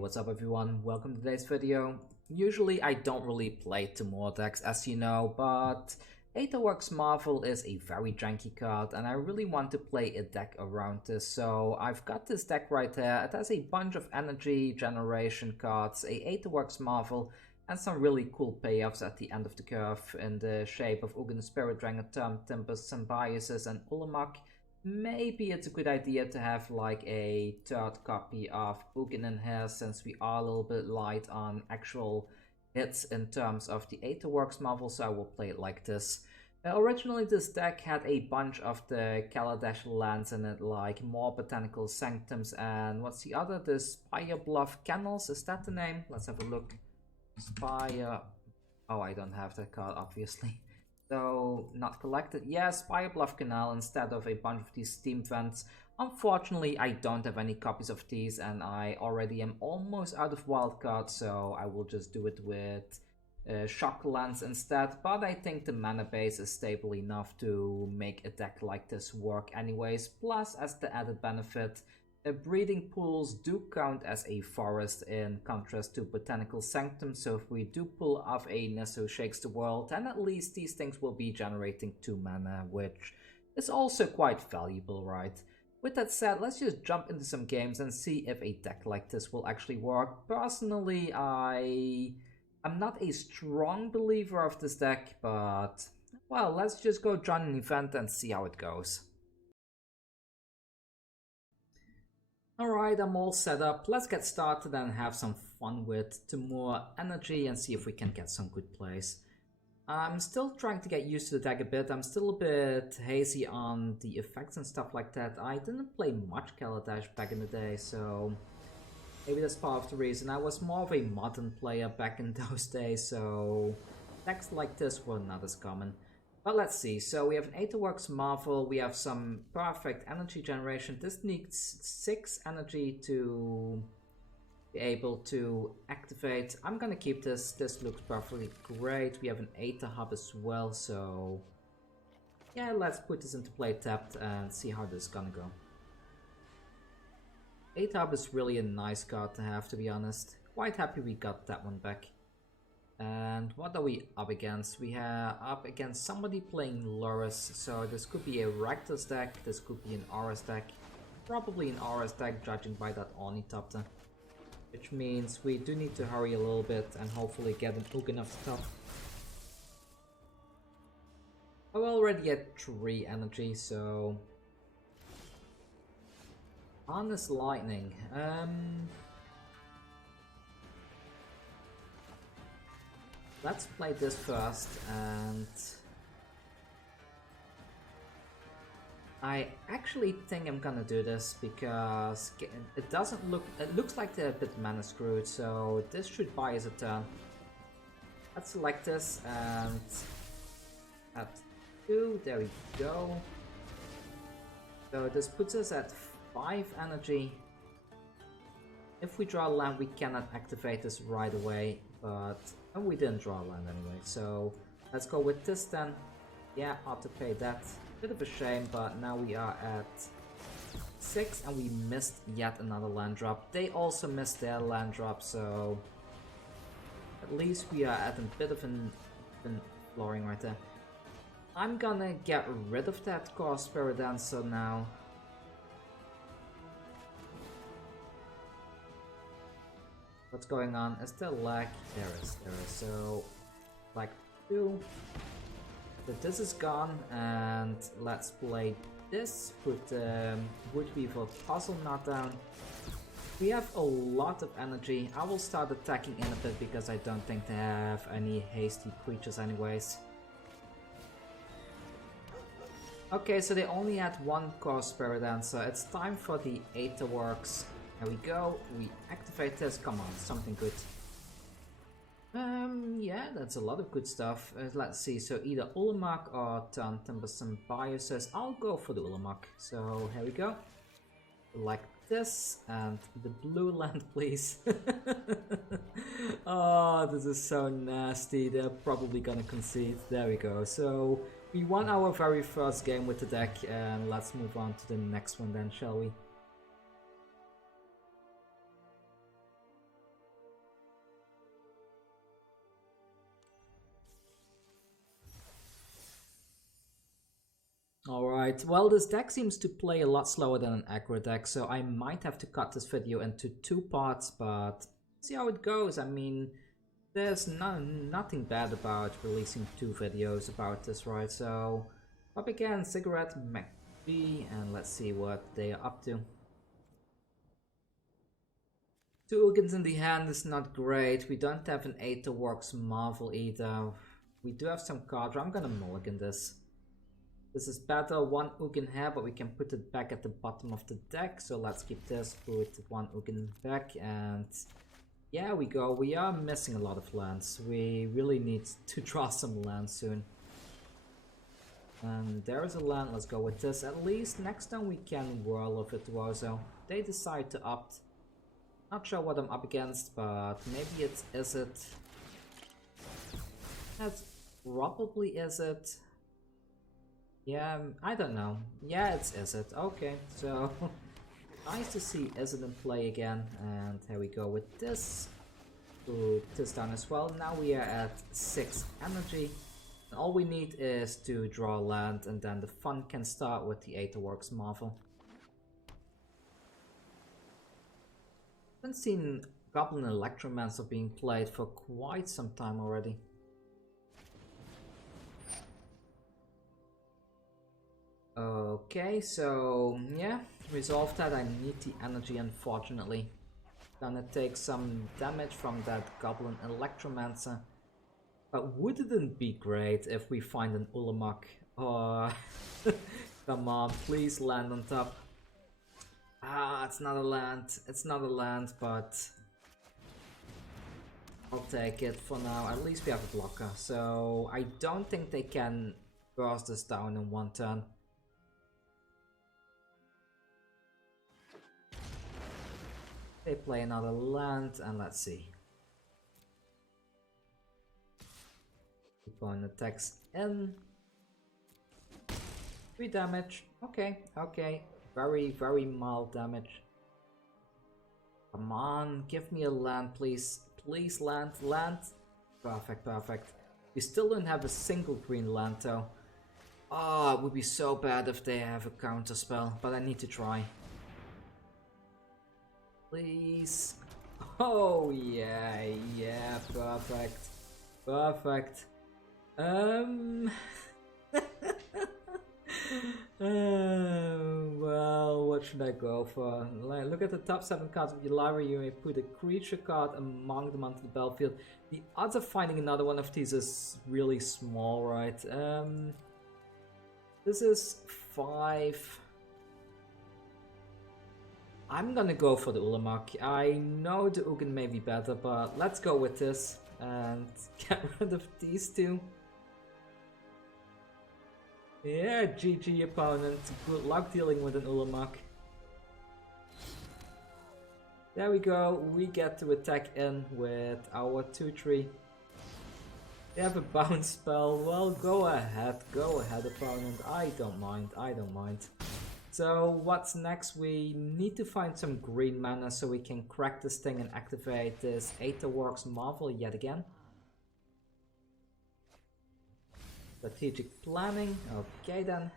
What's up everyone, welcome to today's video. Usually I don't really play Temur decks as you know, but Aetherworks Marvel is a very janky card and I really want to play a deck around this, so I've got this deck right here. It has a bunch of energy generation cards, a Aetherworks Marvel, and some really cool payoffs at the end of the curve in the shape of Ugin, Spirit Dragon, Turntimber Symbiosis and Ulamog. Maybe it's a good idea to have like a third copy of Ugin in here, since we are a little bit light on actual hits in terms of the Aetherworks Marvel, so I will play it like this. Originally this deck had a bunch of the Kaladesh lands in it, like more Botanical Sanctums and what's the other? The Spire Bluff Canals, is that the name? Let's have a look. Spire... oh, I don't have that card obviously. So, not collected. Yeah, Spire Bluff Canal instead of a bunch of these steam vents. Unfortunately, I don't have any copies of these and I already am almost out of wildcards, so I will just do it with Shock Lance instead. But I think the mana base is stable enough to make a deck like this work anyways. Plus, as the added benefit, breeding pools do count as a forest in contrast to Botanical Sanctum, so if we do pull off a Nissa Shakes the World, then at least these things will be generating 2 mana, which is also quite valuable, right? With that said, let's just jump into some games and see if a deck like this will actually work. Personally, I'm not a strong believer of this deck, but well, let's just go join an event and see how it goes. Alright, I'm all set up. Let's get started and have some fun with Temur energy and see if we can get some good plays. I'm still trying to get used to the deck a bit. I'm still a bit hazy on the effects and stuff like that. I didn't play much Kaladesh back in the day, so maybe that's part of the reason. I was more of a modern player back in those days, so decks like this were not as common. But let's see, so we have an Aetherworks Marvel, we have some perfect energy generation. This needs 6 energy to be able to activate. I'm gonna keep this, this looks perfectly great. We have an Aether Hub as well, so yeah, let's put this into play tapped and see how this is gonna go. Aether Hub is really a nice card to have, to be honest. Quite happy we got that one back. And what are we up against? We are up against somebody playing Lurrus, so this could be a Rakdos deck, this could be an Aurus deck, probably an Aurus deck judging by that Ornithopter. Which means we do need to hurry a little bit and hopefully get an Ugin off the top. I'm already at 3 energy, so... Honest Lightning, let's play this first, and I actually think I'm gonna do this because it doesn't look, it looks like they're a bit mana screwed, so this should buy us a turn. Let's select this and at 2, there we go. So this puts us at 5 energy. If we draw a land, we cannot activate this right away, but oh, we didn't draw a land anyway, so let's go with this then. Yeah, ought to pay that. Bit of a shame, but now we are at 6 and we missed yet another land drop. They also missed their land drop, so at least we are at a bit of an flooring right there. I'm gonna get rid of that Core Spirit Dancer now. What's going on? Is there lag? There is. So, like 2. So this is gone, and let's play this. Put Woodweaver Puzzleknot down. We have a lot of energy. I will start attacking in a bit because I don't think they have any hasty creatures anyways. Okay, so they only had 1 Core Spirit Dancer. It's time for the Aetherworks. There we go, we activate this, come on, something good. Yeah, that's a lot of good stuff. Let's see, so either Ulamog or Turntimber Symbiosis. I'll go for the Ulamog. So, here we go. Like this, and the blue land, please. Oh, this is so nasty, they're probably gonna concede. There we go, so we won our very first game with the deck, and let's move on to the next one then, shall we? Alright, well this deck seems to play a lot slower than an aggro deck, so I might have to cut this video into 2 parts, but see how it goes. I mean, there's nothing bad about releasing 2 videos about this, right? So, up again, Cigarette, McBee, and let's see what they are up to. 2 Ugins in the hand is not great. We don't have an Aetherworks Marvel either. We do have some cards. I'm gonna mulligan this. This is better, 1 Ugin here, but we can put it back at the bottom of the deck. So let's keep this, put 1 Ugin back, and yeah, we go. We are missing a lot of lands. We really need to draw some lands soon. And there's a land, let's go with this. At least next time we can Whirler Virtuoso. They decide to opt. Not sure what I'm up against, but maybe it's Is It. That's probably Is It. Yeah, I don't know. Yeah, it's Is It. Okay, so nice to see Is It in play again. And here we go with this. Put this down as well. Now we are at 6 energy. And all we need is to draw land, and then the fun can start with the Aetherworks Marvel. I haven't seen Goblin Electromancer being played for quite some time already. Okay, so yeah, resolve that. I need the energy, unfortunately. Gonna take some damage from that Goblin Electromancer. But wouldn't it be great if we find an Ulamog? Oh, come on, please land on top. Ah, it's not a land. It's not a land, but I'll take it for now. At least we have a blocker, so I don't think they can burst this down in 1 turn. They play another land, and let's see. Opponent attacks in. 3 damage. Okay, okay. Very, very mild damage. Come on, give me a land, please. Please land, land. Perfect, perfect. We still don't have a single green land though. Oh, it would be so bad if they have a counter spell, but I need to try. Please. Oh yeah, yeah, perfect. Perfect. Well, what should I go for? Look at the top 7 cards of your library. You may put a creature card among them onto the battlefield. The odds of finding another one of these is really small, right? This is 5. I'm gonna go for the Ulamog. I know the Ugin may be better, but let's go with this and get rid of these 2. Yeah, GG opponent. Good luck dealing with an Ulamog. There we go. We get to attack in with our 2-3. They have a bounce spell. Well, go ahead opponent. I don't mind, I don't mind. So what's next? We need to find some green mana so we can crack this thing and activate this Aetherworks Marvel yet again. Strategic planning, okay then.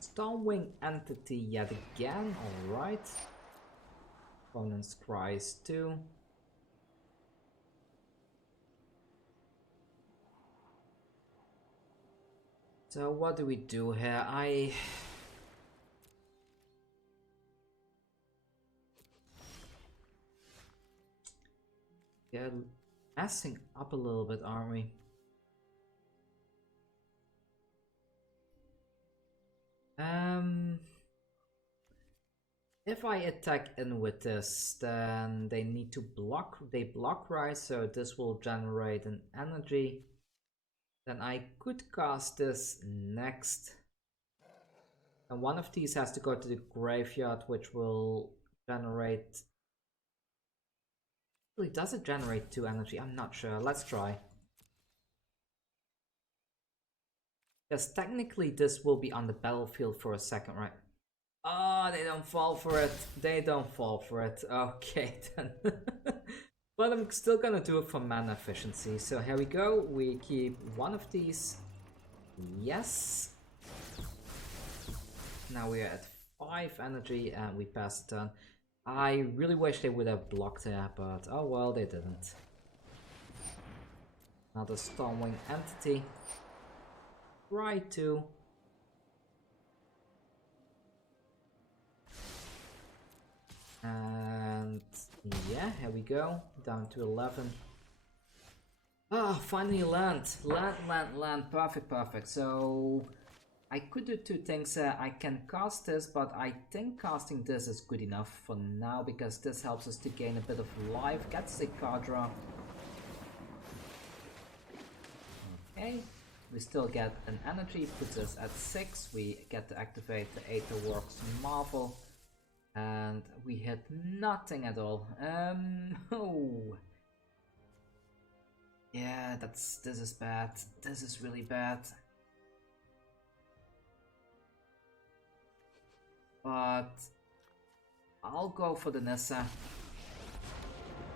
Stormwing Entity yet again, alright. Opponent's cries too. So what do we do here? Yeah, messing up a little bit, aren't we? If I attack in with this, then they need to block, they block, right? So this will generate an energy. Then I could cast this next. And one of these has to go to the graveyard, which will generate... Really, does it generate 2 energy? I'm not sure. Let's try. Because technically this will be on the battlefield for a second, right? Oh, they don't fall for it. They don't fall for it. Okay, then. But I'm still gonna do it for mana efficiency. So here we go. We keep one of these. Yes. Now we are at 5 energy and we passed the turn. I really wish they would have blocked there, but oh well, they didn't. Another Stormwing entity. Right to. And yeah, here we go. Down to 11. Ah, finally land. Land. Perfect. So I could do two things. I can cast this, but I think casting this is good enough for now because this helps us to gain a bit of life. Gets the card draw. Okay, we still get an energy, puts us at 6. We get to activate the Aetherworks Marvel. And we hit nothing at all. Oh. Yeah, this is bad. This is really bad. But I'll go for the Nissa.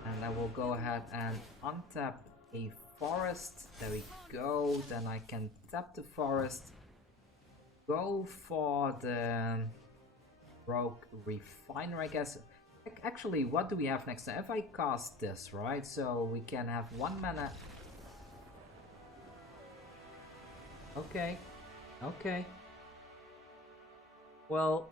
And I will go ahead and untap a forest. There we go. Then I can tap the forest. Go for the Rogue Refiner, I guess. Actually, what do we have next time? If I cast this, right? So we can have 1 mana. Okay. Well,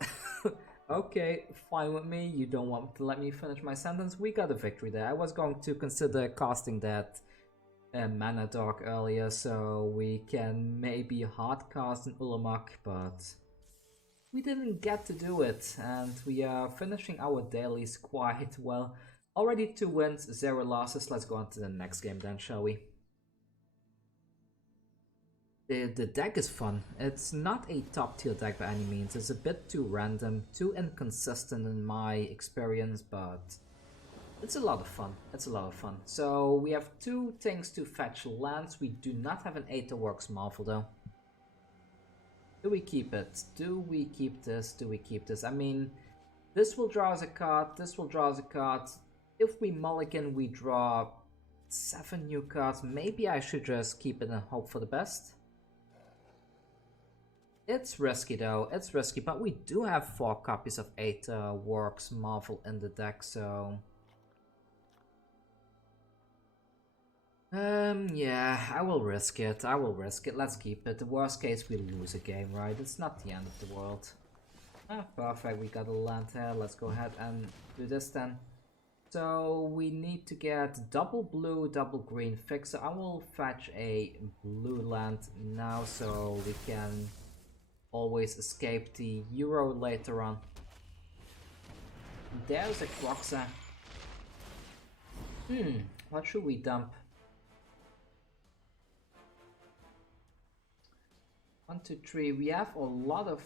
okay, fine with me. You don't want to let me finish my sentence. We got a victory there. I was going to consider casting that mana dog earlier, so we can maybe hard cast an Ulamog, but we didn't get to do it, and we are finishing our dailies quite well. Already 2 wins, 0 losses. Let's go on to the next game then, shall we? The deck is fun. It's not a top tier deck by any means. It's a bit too random, too inconsistent in my experience, but it's a lot of fun. So we have 2 things to fetch lands. We do not have an Aetherworks Marvel though. Do we keep it? Do we keep this? I mean, this will draw us a card, this will draw us a card. If we mulligan, we draw 7 new cards. Maybe I should just keep it and hope for the best. It's risky though, but we do have 4 copies of Aetherworks Marvel in the deck, so... yeah, I will risk it, let's keep it. The worst case, we lose a game, right? It's not the end of the world. Ah, perfect, we got a land here, let's go ahead and do this then. So, we need to get double blue, double green fixed, so I will fetch a blue land now, so we can always escape the Euro later on. There's a Croxa. What should we dump? 1, 2, 3. We have a lot of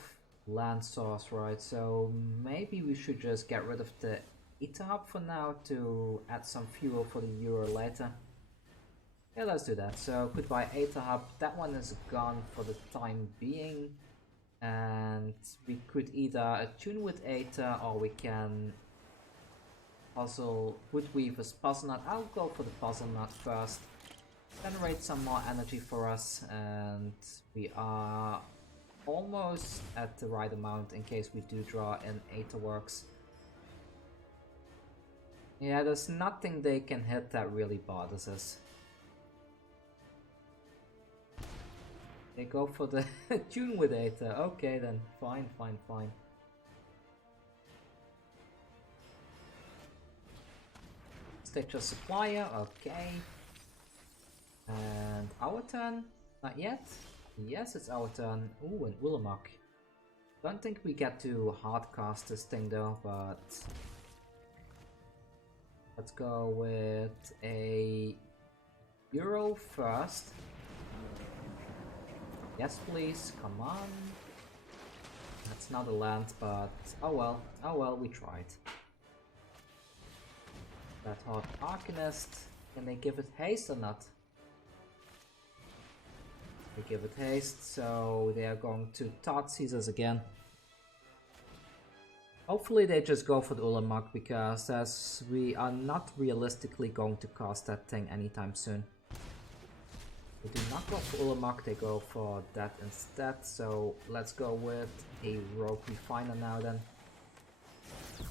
land source, right? So maybe we should just get rid of the Aether Hub for now to add some fuel for the Euro later. Yeah, let's do that. So goodbye Aether Hub. That one is gone for the time being. And we could either attune with Aether or we can puzzle Woodweaver's Puzzleknot. I'll go for the Puzzleknot first. Generate some more energy for us, and we are almost at the right amount in case we do draw in Aetherworks. Yeah, there's nothing they can hit that really bothers us. They go for the tune with Aether. Okay then, fine. Stitcher Supplier, okay. And our turn? Not yet? Yes, it's our turn. Ooh, and Ulamog. Don't think we get to hardcast this thing though, but... let's go with a Euro first. Yes, please, come on. That's not a land, but oh well, we tried. That Hot Arcanist, can they give it haste or not? They give it haste, so they are going to Thoughtseize us again. Hopefully they just go for the Ulamog, because as we are not realistically going to cast that thing anytime soon. They do not go for Ulamog, they go for that instead. So let's go with a Rope Refiner now then.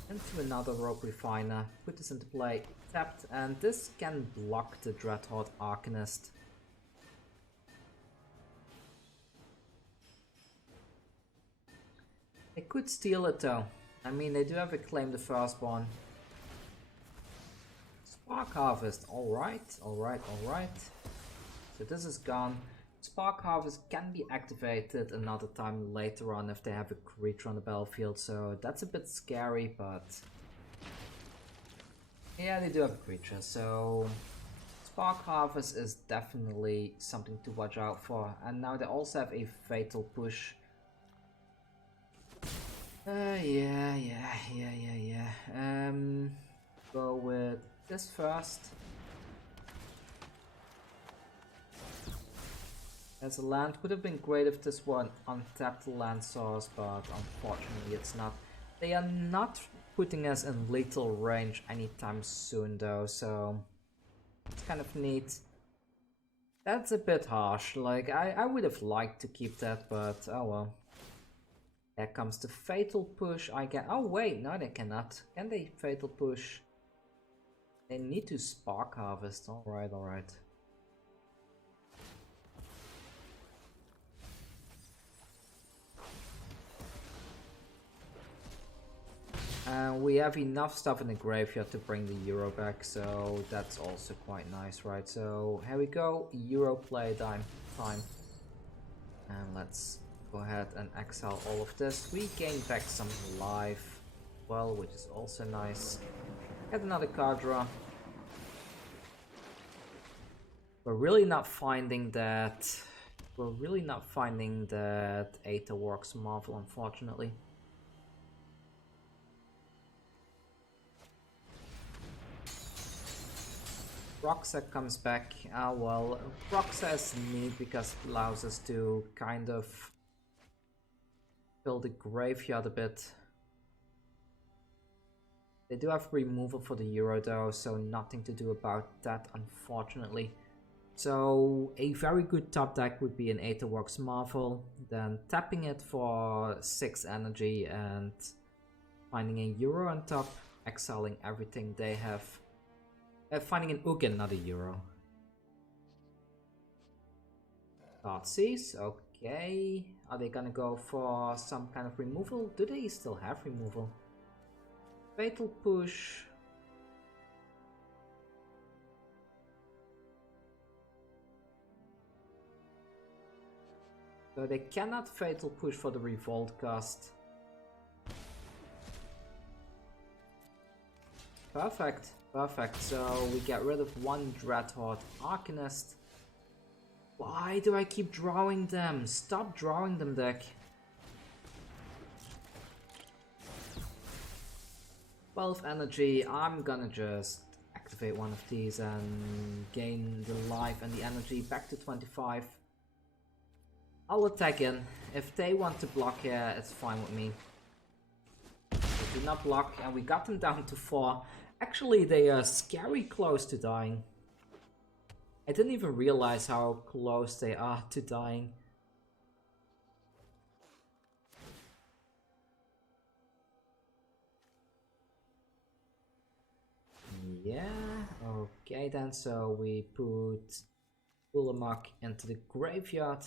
Into another Rope Refiner, put this into play, tapped, and this can block the Dreadhorde Arcanist. They could steal it though. I mean, they do have a Claim the Firstborn. Spark Harvest, alright, alright, alright. So this is gone. Spark Harvest can be activated another time later on if they have a creature on the battlefield, so that's a bit scary, but yeah, they do have a creature, so Spark Harvest is definitely something to watch out for. And now they also have a Fatal Push. Yeah. Go with this first. As a land, would have been great if this were an untapped land source, but unfortunately it's not. They are not putting us in lethal range anytime soon though, so it's kind of neat. That's a bit harsh, like I would have liked to keep that, but oh well. There comes the Fatal Push. I can. Oh wait, no they cannot. Can they Fatal Push? They need to Spark Harvest. Alright, alright. We have enough stuff in the graveyard to bring the Euro back, so that's also quite nice, right? So here we go, Euro play time. And let's go ahead and exile all of this. We gain back some life, well, which is also nice. Get another card draw. We're really not finding that. Aetherworks Marvel, unfortunately. Roxa comes back. Ah well, Roxa is neat because it allows us to kind of fill the graveyard a bit. They do have removal for the Euro though, so nothing to do about that, unfortunately. So a very good top deck would be an Aetherworks Marvel, then tapping it for 6 energy and finding a Euro on top, exiling everything they have. Finding an Ugin, not a Euro. Thoughtseize, okay. Are they gonna go for some kind of removal? Do they still have removal? Fatal Push. So they cannot Fatal Push for the Revolt cast. Perfect. Perfect, so we get rid of one Dreadhorde Arcanist. Why do I keep drawing them? Stop drawing them, deck. 12 energy, I'm gonna just activate one of these and gain the life and the energy back to 25. I'll attack in. If they want to block here, it's fine with me. They do not block, and we got them down to 4. Actually, they are scary close to dying. I didn't even realize how close they are to dying. Yeah, okay then, so we put Ulamog into the graveyard.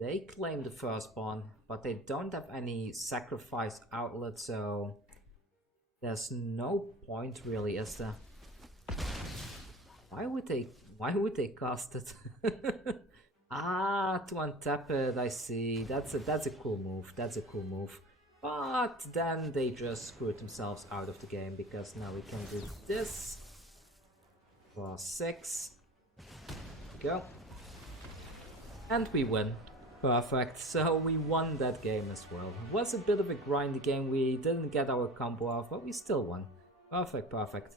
They claim the Firstborn, but they don't have any sacrifice outlet, so there's no point really, is there? Why would they cast it? Ah, to untap it, I see. That's a cool move. That's a cool move. But then they just screwed themselves out of the game, because now we can do this for 6. Go. And we win. Perfect, so we won that game as well. It was a bit of a grindy game, we didn't get our combo off, but we still won. Perfect, perfect.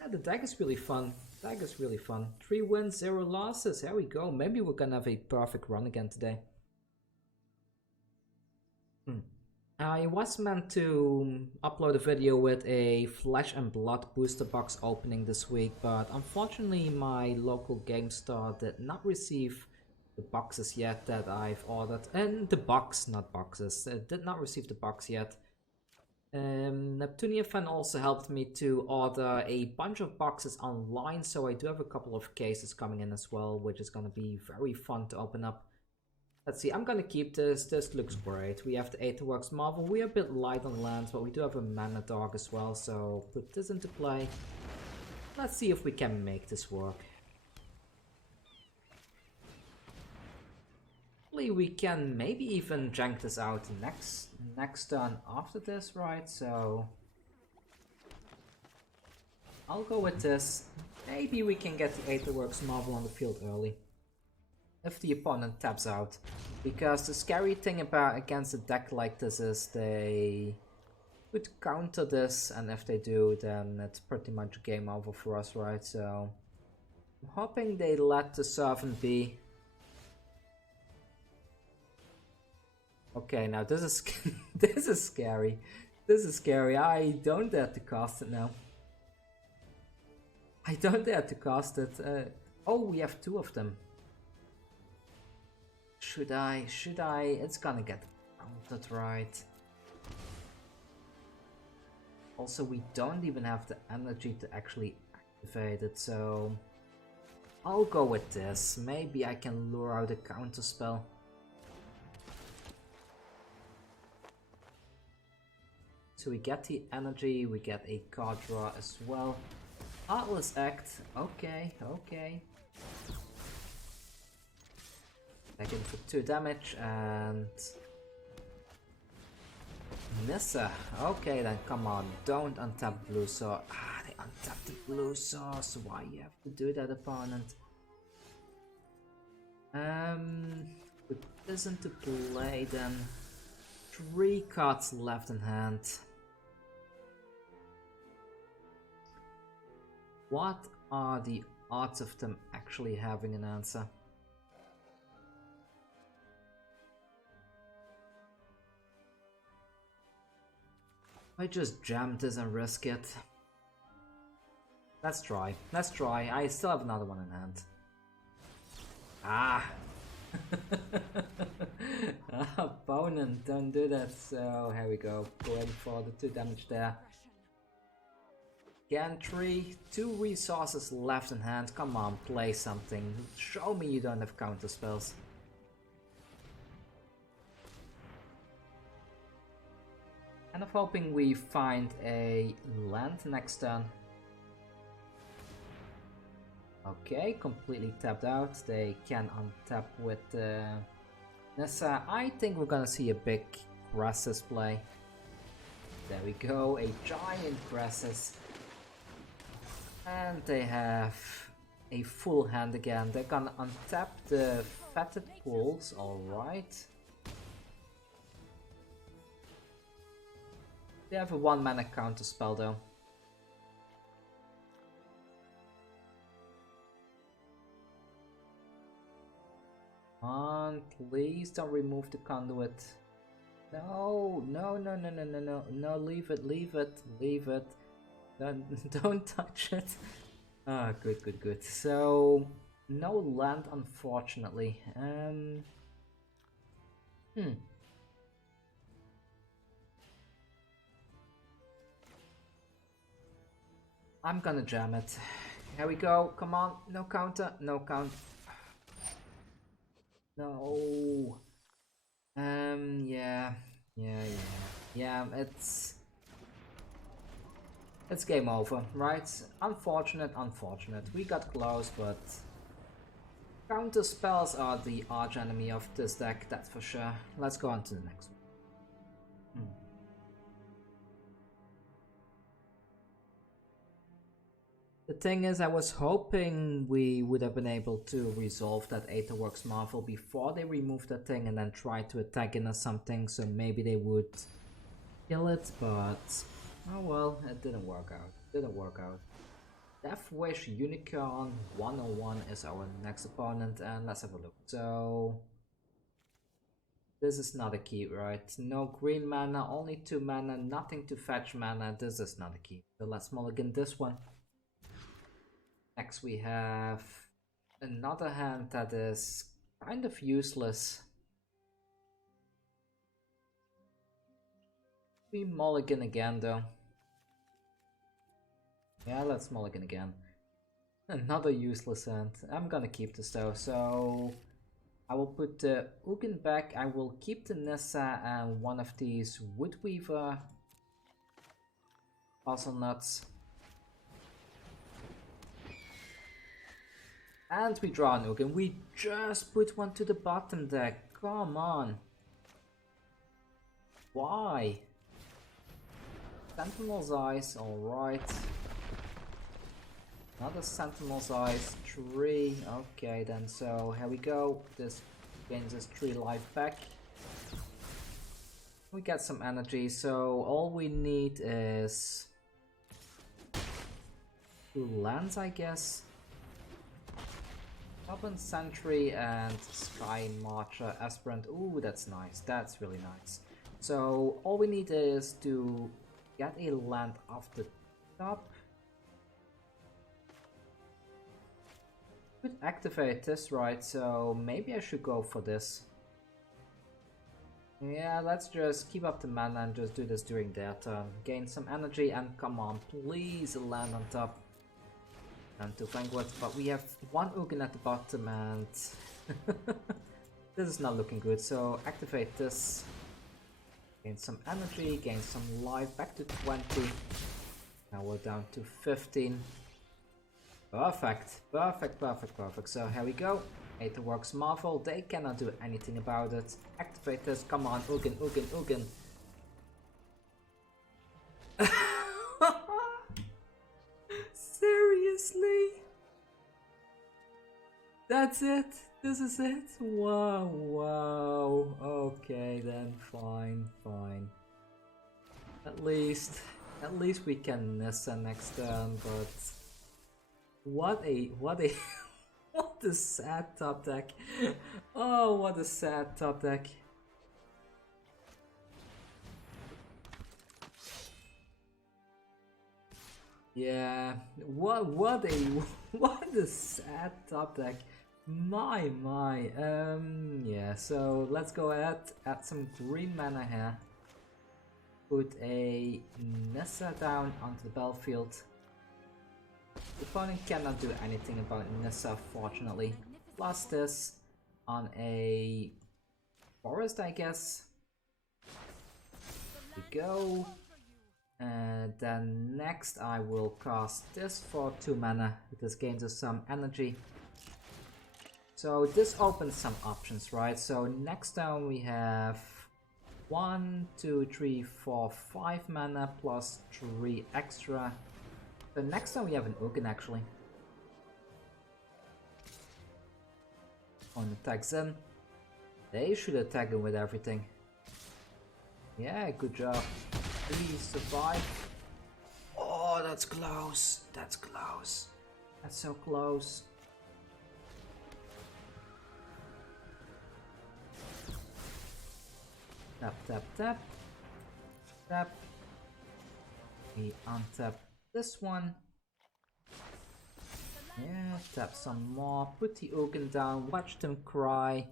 Yeah, the deck is really fun. The deck is really fun. 3 wins, 0 losses, here we go. Maybe we're gonna have a perfect run again today. I was meant to upload a video with a Flesh and Blood booster box opening this week, but unfortunately my local game store did not receive the boxes yet that I've ordered. And the box, not boxes, did not receive the box yet. Neptunia fan also helped me to order a bunch of boxes online, so I do have a couple of cases coming in as well, which is gonna be very fun to open up. Let's see, I'm gonna keep this. This looks great. We have the Aetherworks Marvel. We are a bit light on lands, but we do have a Mana Dog as well, so put this into play. Let's see if we can make this work. Hopefully we can maybe even jank this out next turn after this, right? So I'll go with this. Maybe we can get the Aetherworks Marvel on the field early if the opponent taps out, because the scary thing about against a deck like this is they could counter this, and if they do, then it's pretty much game over for us, right? So I'm hoping they let the Servant be. Okay, now this is this is scary. This is scary. I don't dare to cast it now. I don't dare to cast it. Oh, we have two of them. Should I? It's gonna get countered, right? Also, we don't even have the energy to actually activate it, so I'll go with this. Maybe I can lure out a counter spell. So we get the energy, we get a card draw as well. Heartless Act, okay. Back in for 2 damage, and Nissa. Okay, then come on, don't untap blue saw. Ah, they untapped the blue saw, so why you have to do that, opponent? Put this into play then. 3 cards left in hand. What are the odds of them actually having an answer? I just jam this and risk it. Let's try. I still have another one in hand. Ah! Opponent, don't do that. So here we go. Going for the 2 damage there. Gantry, 2 resources left in hand. Come on, play something. Show me you don't have counter spells. Kind of hoping we find a land next turn. Okay, completely tapped out. They can untap with Nissa. I think we're gonna see a big Grasses play. There we go, a giant Grasses. And they have a full hand again. They're gonna untap the Fetid Pools, alright. They have a 1 mana counter spell though. Come on, please don't remove the Conduit. No, leave it. Don't touch it. Ah, good. So, no land, unfortunately. I'm gonna jam it. Here we go. Come on, no counter, no count. No. Yeah. It's game over, right? Unfortunate. We got close, but counter spells are the arch enemy of this deck, that's for sure. Let's go on to the next one. The thing is, I was hoping we would have been able to resolve that Aetherworks Marvel before they removed that thing and then try to attack in or something, so maybe they would kill it, but oh well, it didn't work out. Death Wish Unicorn 101 is our next opponent, and let's have a look. So This is not a key, right? No green mana, only 2 mana, nothing to fetch mana. This is not a key. So let's mulligan this one. Next we have another hand that is kind of useless. We mulligan again though. Yeah, let's mulligan again. Another useless hand. I'm gonna keep this though, so I will put the Ugin back. I will keep the Nissa and one of these Woodweaver Puzzleknots. And we draw an Ugin. We just put one to the bottom deck. Come on. Why? Sentinel's Eyes, alright. Another Sentinel's Eyes, 3. Okay then, so here we go. This gains us 3 life back. We get some energy, so all we need is 2 lands, I guess. Goblin Sentry and Sky Marcher Aspirant. Ooh, that's nice. That's really nice. So all we need is to get a land off the top. Could activate this, right? So maybe I should go for this. Yeah, let's just keep up the mana and just do this during their turn. Gain some energy and come on, please land on top. And to Vanguard, but we have 1 Ugin at the bottom and this is not looking good. So activate this. Gain some energy, gain some life, back to 20. Now we're down to 15. Perfect, perfect, perfect, perfect. So here we go. Aetherworks Marvel, they cannot do anything about it. Activate this, come on, Ugin, Ugin, Ugin. Seriously? That's it? This is it? Wow, wow. Okay then, fine, fine. At least we can Nissa next turn, but what a what a sad top deck. Oh, what a sad top deck. Yeah, what a sad top deck. My, yeah, so let's go ahead, add some green mana here. Put a Nissa down onto the battlefield. The opponent cannot do anything about Nissa, fortunately. Plus this on a forest, I guess. Here we go. And then next I will cast this for 2 mana. This gains us some energy. So this opens some options, right? So next down we have 1, 2, 3, 4, 5 mana plus 3 extra. So next time we have an Ugin actually. On attacks in. They should attack him with everything. Yeah, good job. Please survive. Oh, that's close. That's close. That's so close. Tap, tap, tap. Tap. We untap this one. Yeah, tap some more. Put the Ugin down. Watch them cry.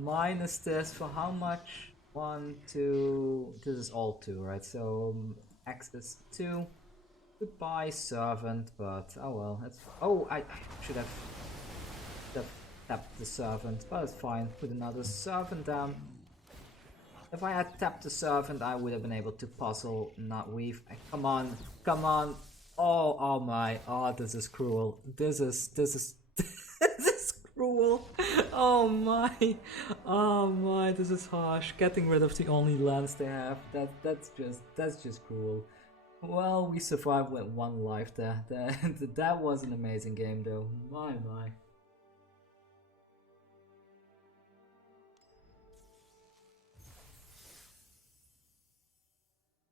Minus this for how much? 1, 2. This is all 2, right? So X is 2. Goodbye, servant. But oh well. It's oh, I should have tapped the servant, but it's fine. Put another servant down. If I had tapped the servant, I would have been able to puzzle, not weave. Come on, come on. Oh my. Oh, this is cruel. This is this is cruel. Oh my. Oh my. This is harsh. Getting rid of the only lands they have. That's just cruel. Well, we survived with 1 life there. That was an amazing game, though. My.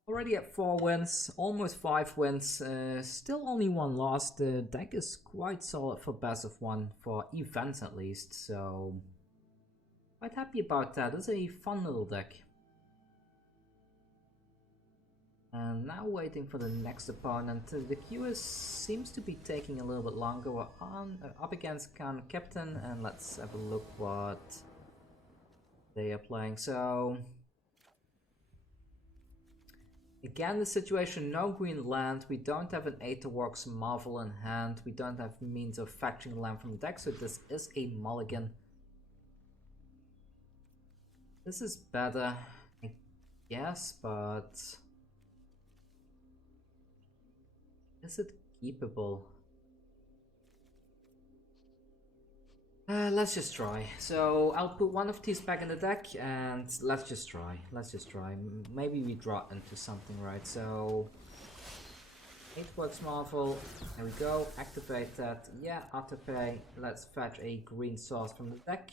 Already at 4 wins, almost 5 wins, still only 1 loss. The deck is quite solid for best of 1, for events at least, so quite happy about that. It's a fun little deck. And now waiting for the next opponent. The queue seems to be taking a little bit longer. We're up against Captain, and let's have a look what they are playing. So again, the situation, no green land, we don't have an Aetherworks Marvel in hand, we don't have means of fetching land from the deck, so this is a mulligan. This is better, I guess, but is it keepable? Let's just try. So I'll put one of these back in the deck and let's just try. Maybe we draw into something, right? So Aetherworks Marvel, there we go, activate that. Yeah, autopay. Let's fetch a green source from the deck.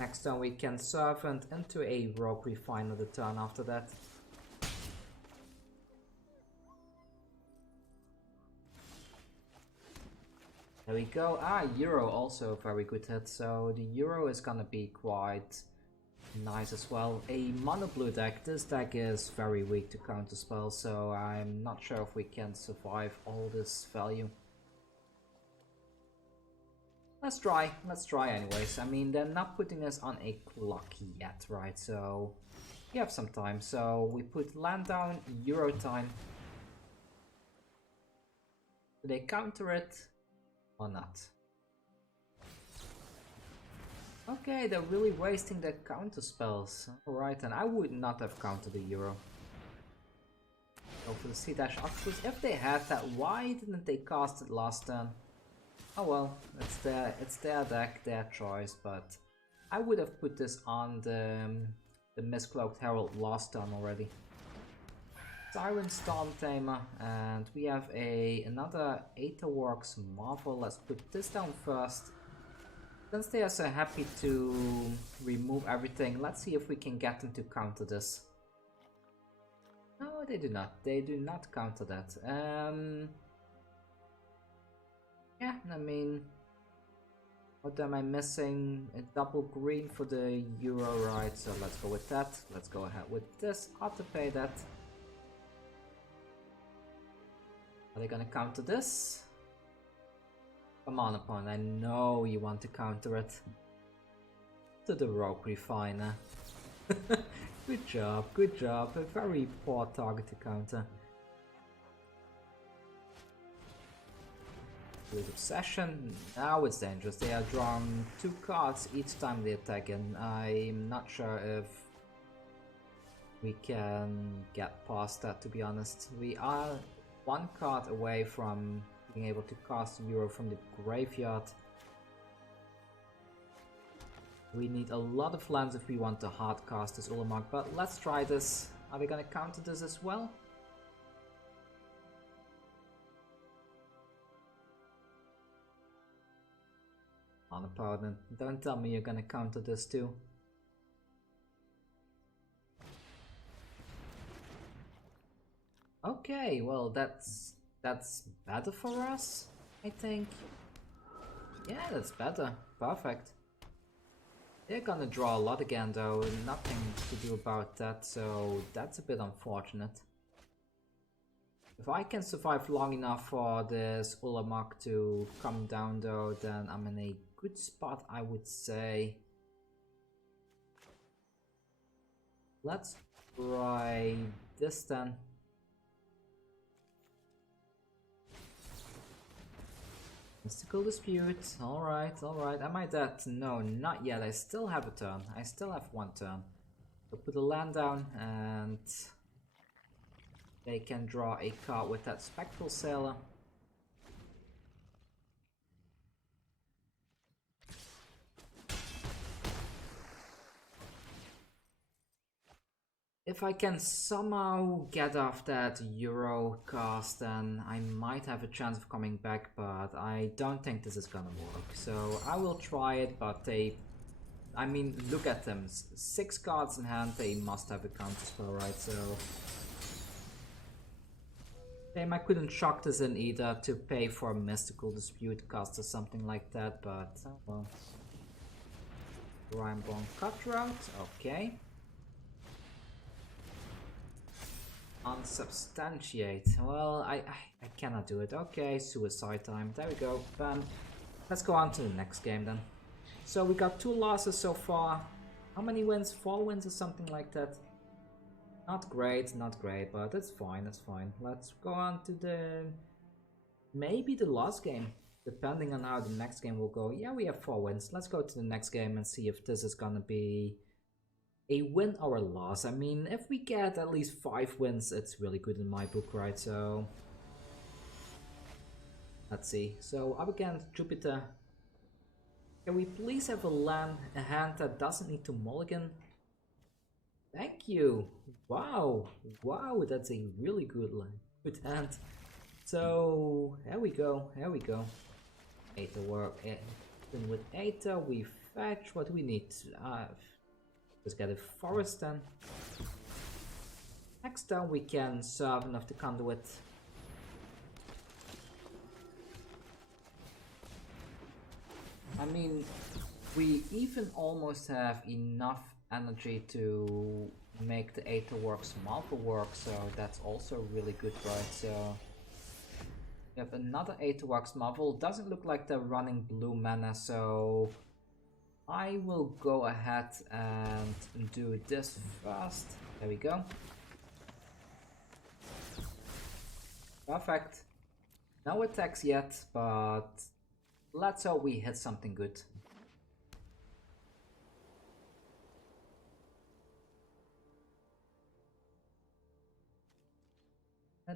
Next turn we can Servant into a Rope Refiner the turn after that. There we go. Euro also a very good hit, so the Euro is gonna be quite nice as well. A mono blue deck. This deck is very weak to counter spells, so I'm not sure if we can survive all this value. Let's try anyways. I mean, they're not putting us on a clock yet, right? So we have some time. So we put land down, Euro time. Do they counter it or not? Okay, they're really wasting their counter spells. Alright, and I would not have countered the Euro. Go for the C-Octopus. If they had that, why didn't they cast it last turn? Oh well, it's their deck, their choice, but I would have put this on the Mistcloaked Herald last turn already. Siren Storm Tamer, and we have another Aetherworks Marvel. Let's put this down first. Since they are so happy to remove everything, let's see if we can get them to counter this. No, they do not. They do not counter that. Yeah, I mean, what am I missing? A double green for the Euro, right? So let's go with that. Let's go ahead with this. Autopay that. Are they gonna counter this? Come on, opponent, I know you want to counter it. To the Rope Refiner. Good job, good job. A very poor target to counter. With Obsession, now it's dangerous. They are drawing 2 cards each time they attack, and I'm not sure if we can get past that, to be honest. We are 1 card away from being able to cast Euro from the graveyard. We need a lot of lands if we want to hard cast this Ulamog, but let's try this. Are they gonna counter this as well? On opponent, don't tell me you're gonna counter this too. Okay, well that's better for us, I think. Yeah, that's better. Perfect. They're gonna draw a lot again though, nothing to do about that, so that's a bit unfortunate. If I can survive long enough for this Ulamog to come down though, then I'm in a good spot, I would say. Let's try this then. Mystical Dispute, alright. Am I dead? No, not yet. I still have a turn. I still have 1 turn. So put a land down and they can draw a card with that Spectral Sailor. If I can somehow get off that Euro cast, then I might have a chance of coming back, but I don't think this is gonna work. So I will try it, but they I mean, look at them. 6 cards in hand, they must have a counterspell, right? So... Shame I couldn't shock this in either to pay for a Mystical Dispute cost or something like that, but oh well. Rimeborn Cutthroat, okay. Unsubstantiate. Well, I cannot do it. Okay, suicide time. There we go. Bam. Let's go on to the next game then. So we got 2 losses so far. How many wins? 4 wins or something like that. Not great, but it's fine, it's fine. Let's go on to the... maybe the last game. Depending on how the next game will go. Yeah, we have 4 wins. Let's go to the next game and see if this is gonna be a win or a loss. I mean, if we get at least 5 wins, it's really good in my book, right? So... let's see. So, up against Jupiter. Can we please have a hand that doesn't need to mulligan? Thank you! Wow! Wow, that's a really good hand. So, here we go, here we go. Aetherwork, then with Aether we fetch what we need. Let's get a forest then. Next turn we can serve enough the Conduit. I mean, we even almost have enough energy to make the Aetherworks Marvel work, so that's also really good, right? So we have another Aetherworks Marvel. Doesn't look like they're running blue mana, so I will go ahead and do this first. There we go. Perfect. No attacks yet, but let's hope we hit something good.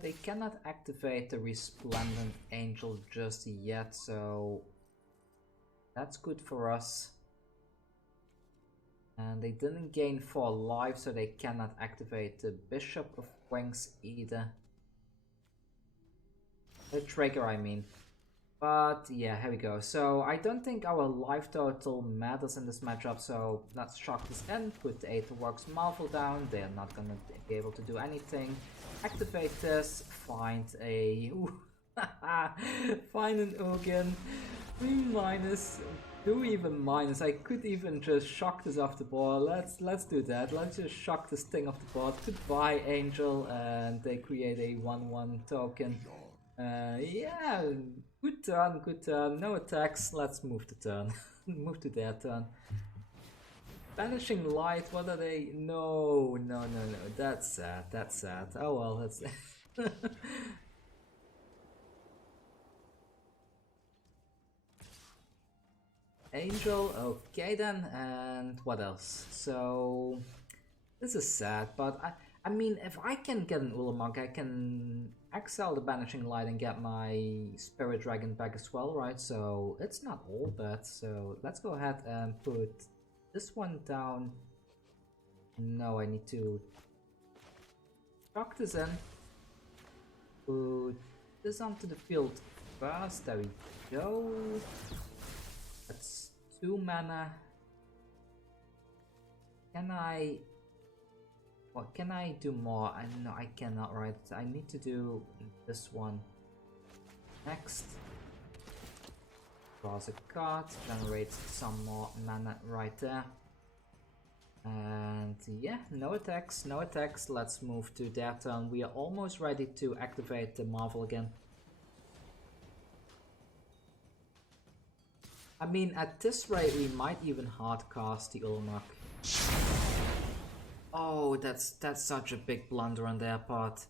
They cannot activate the Resplendent Angel just yet, so that's good for us. And they didn't gain 4 life, so they cannot activate the Bishop of Wings either. The trigger, I mean. But yeah, here we go. So I don't think our life total matters in this matchup, so let's shock this in, put the Aetherworks Marvel down. They're not gonna be able to do anything. Activate this, find a... find an Ugin. 3-, do even minus. I could even just shock this off the board. Let's do that. Let's just shock this thing off the board. Goodbye, Angel, and they create a 1/1 token. Yeah, good turn, good turn. No attacks. Let's move the turn. Move to their turn. Vanishing Light, what are they? No. That's sad, that's sad. Oh well, that's... Angel, okay then, and what else? So... this is sad, but I mean, if I can get an Ulamog, I can exile the Banishing Light and get my Spirit Dragon back as well, right? So it's not all bad. So let's go ahead and put this one down. No, I need to chuck this in. Put this onto the field first. There we go. That's 2 mana. Can I... what, can I do more? No, I cannot, right? I need to do this one next. Draws a card, generates some more mana right there. And yeah, no attacks, no attacks. Let's move to their turn. We are almost ready to activate the Marvel again. I mean, at this rate, we might even hardcast the Ulamog. Oh, that's such a big blunder on their part.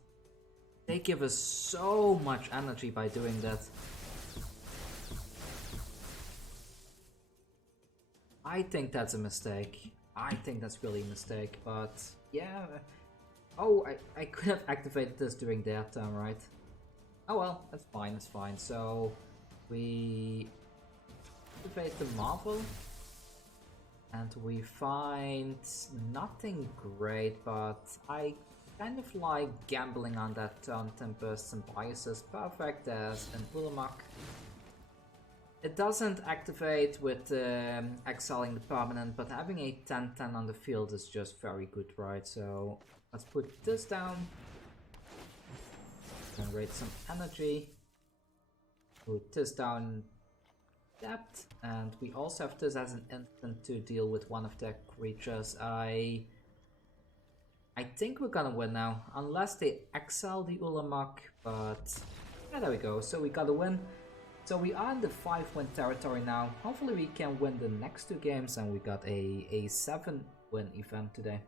They give us so much energy by doing that. I think that's a mistake. I think that's really a mistake, but yeah. Oh, I could have activated this during their turn, right? Oh well, that's fine, that's fine. So, we activate the Marvel. And we find nothing great, but I kind of like gambling on that Turntimber Symbiosis. Perfect as an Ulamog. It doesn't activate with exiling the permanent, but having a 10-10 on the field is just very good, right? So let's put this down. Generate some energy. Put this down depth, and we also have this as an instant to deal with one of their creatures. I think we're gonna win now, unless they exile the Ulamog, but yeah, there we go. So we got a win. So we are in the 5-win territory now. Hopefully we can win the next 2 games, and we got a 7-win event today.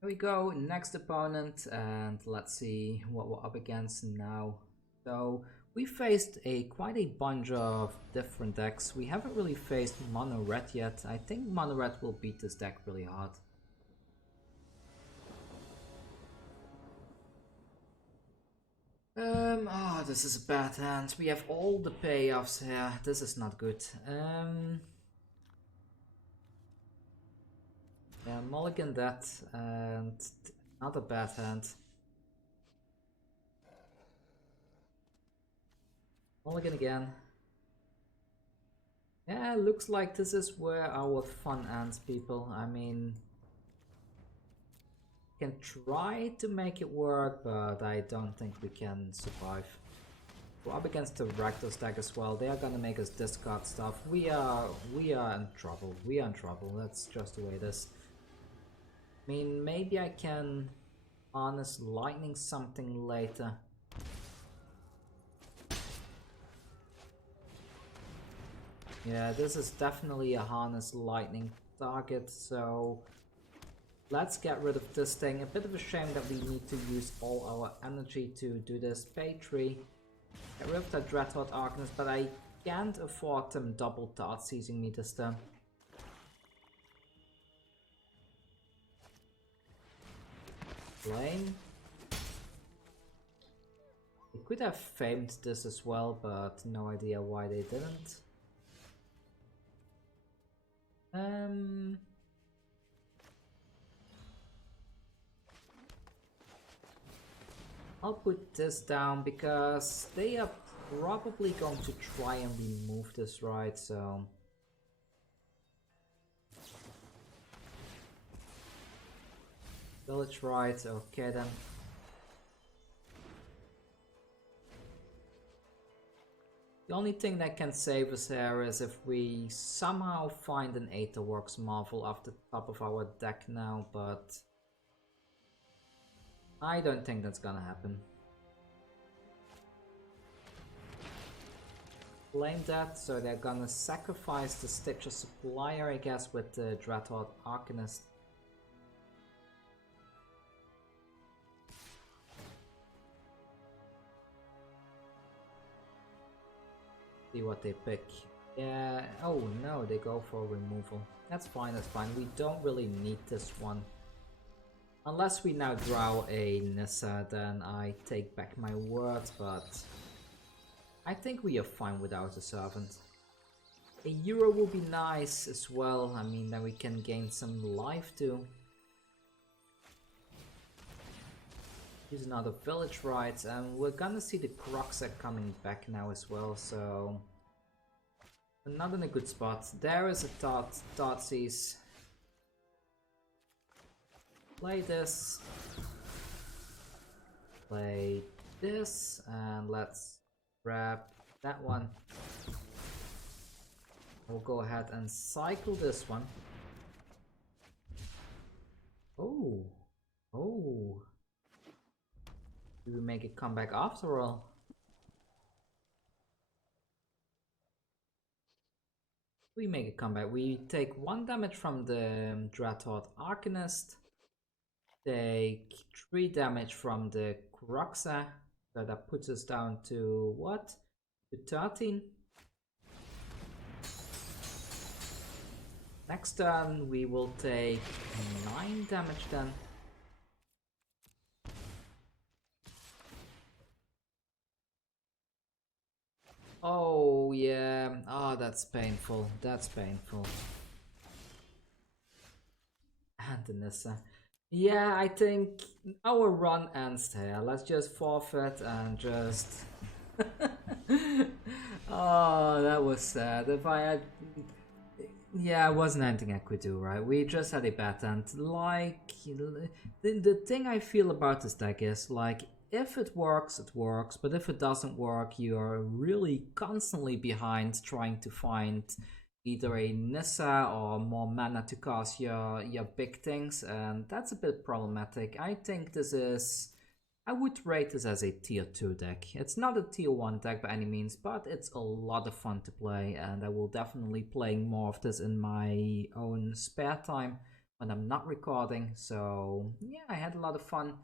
Here we go, next opponent, and let's see what we're up against now. So we faced quite a bunch of different decks. We haven't really faced Mono Red yet. I think Mono Red will beat this deck really hard. Oh, this is a bad hand. We have all the payoffs here. This is not good. Yeah, mulligan that, and another bad hand. Mulligan again. Yeah, looks like this is where our fun ends, people. I mean, can try to make it work, but I don't think we can survive. We're up against the Rakdos deck as well. They are gonna make us discard stuff. We are in trouble. We are in trouble. That's just the way it is. I mean, maybe I can harness lightning something later. Yeah, this is definitely a harness lightning target, so let's get rid of this thing. A bit of a shame that we need to use all our energy to do this. Pay 3. Get rid of that Dreadhorde Arcanist, but I can't afford them double dart seizing me this turn. Flame. They could have famed this as well, but no idea why they didn't. I'll put this down because they are probably going to try and remove this, right? So village right, okay then. The only thing that can save us here is if we somehow find an Aetherworks Marvel off the top of our deck now, but I don't think that's gonna happen. Blame that, so they're gonna sacrifice the Stitcher Supplier, I guess, with the Dreadhorde Arcanist. See what they pick. Yeah, oh no, they go for removal. That's fine, that's fine. We don't really need this one. Unless we now draw a Nissa, then I take back my words, but I think we are fine without a Servant. A Euro will be nice as well. I mean, then we can gain some life too. Use another village right, and we're gonna see the Croxa coming back now as well, so we're not in a good spot. There is a Thoughtseize. Play this. Play this, and let's grab that one. We'll go ahead and cycle this one. Oh, oh. Do we make a comeback after all? We make a comeback. We take 1 damage from the Dreadhorde Arcanist. Take 3 damage from the Croxa. So that puts us down to what? To 13. Next turn we will take 9 damage then. Oh yeah, oh that's painful, that's painful. And the Nissa. Yeah, I think our run ends here. Let's just forfeit and just. Oh, that was sad. If I had. Yeah, it wasn't anything I could do, right? We just had a bad end. Like, the thing I feel about this deck is, like, if it works, it works, but if it doesn't work, you're really constantly behind trying to find either a Nissa or more mana to cast your big things, and that's a bit problematic. I think this is. I would rate this as a tier 2 deck. It's not a tier 1 deck by any means, but it's a lot of fun to play, and I will definitely play more of this in my own spare time when I'm not recording. So yeah, I had a lot of fun.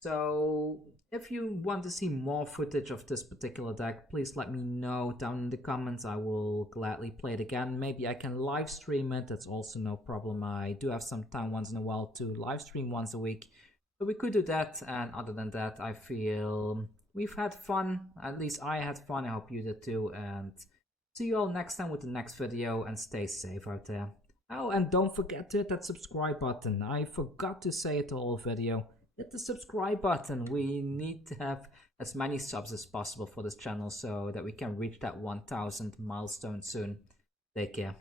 So if you want to see more footage of this particular deck, please let me know down in the comments. I will gladly play it again. Maybe I can live stream it, that's also no problem. I do have some time once in a while to live stream once a week. So we could do that, and other than that, I feel we've had fun. At least I had fun, I hope you did too, and see you all next time with the next video, and stay safe out there. Oh, and don't forget to hit that subscribe button. I forgot to say it the whole video. Hit the subscribe button. We need to have as many subs as possible for this channel so that we can reach that 1000 milestone soon. Take care.